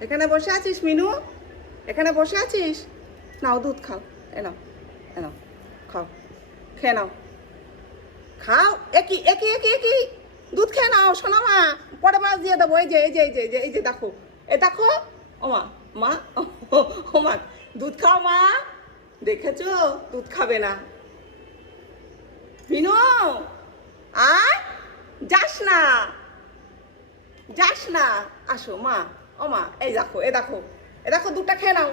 এখানে বসে আছিস, মিনু? এখানে বসে আছিস? নাও, দুধ খাও। এনাও এনাও খাও। খেয়ে নাও। খাও। একই একই একই একই দুধ খেয়ে নাও শোনো মা। পরে মাছ দিয়ে দেবো। এই যে এই যে এই যে এই যে এই যে, দেখো। এ দেখো। ও মা মা, ও মা, দুধ খাও মা। দেখেছ? দুধ খাবে না। মিনু আর যাস না। যাস না। আসো, মা। ও মা এই দেখো এ দেখো এ দেখো দুটা খেয়ে নাও।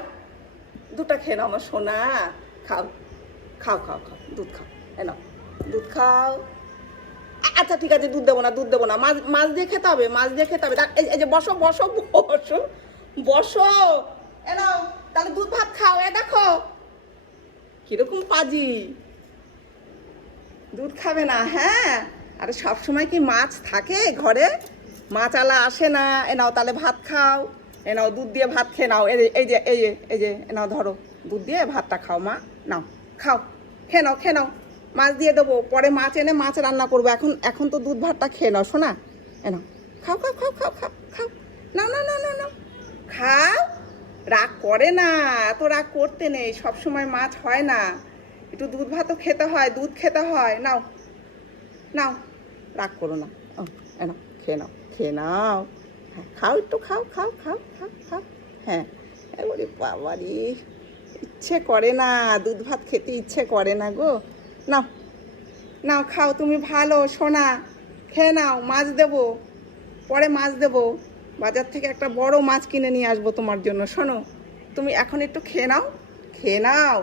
দুটা খেয়ে নাও আমার সোনা। খাও খাও খাও খাও, দুধ খাও এ নাও, দুধ খাও। আচ্ছা ঠিক আছে, দুধ দেবো না, দুধ দেবো না। মাছ মাছ দিয়ে খেতে হবে, মাছ দিয়ে খেতে হবে। এই যে বসো বসো বসো বসো এ নাও, তাহলে দুধ ভাত খাও এ দেখো। কীরকম পাজি। দুধ খাবে না হ্যাঁ? আরে সব সময় কি মাছ থাকে ঘরে? মাছ আলা আসে না, এ নাও তাহলে ভাত খাও, এ নাও দুধ দিয়ে ভাত খেয়ে নাও, এই যে এই যে এই যে এ নাও ধরো, দুধ দিয়ে ভাতটা খাও মা, নাও, খাও, খেয়ে নাও খেয়ে নাও, মাছ দিয়ে দেবো, পরে মাছ এনে মাছ রান্না করব, এখন এখন তো দুধ ভাতটা খেয়ে নাও শোনা এ নাও, খাও খাও খাও খাও খাও খাও, নাও নাও নাও নাও নাও, খাও, রাগ করে না, এত রাগ করতে নেই, সব সময় মাছ হয় না, একটু দুধ ভাতও খেতে হয়, দুধ খেতে হয়, নাও নাও, রাগ করো না, ও, এ নাও, খেয়ে নাও। খেয়ে নাও। হ্যাঁ খাও একটু, খাও খাও খাও খাও খাও। হ্যাঁ এবারে বাবারি, ইচ্ছে করে না, দুধ ভাত খেতে ইচ্ছে করে না গো। নাও নাও, খাও, তুমি ভালো, সোনা, খেয়ে নাও, মাছ দেবো, পরে মাছ দেবো। বাজার থেকে একটা বড় মাছ কিনে নিয়ে আসব তোমার জন্য। শোনো, তুমি এখন একটু খেয়ে নাও খেয়ে নাও।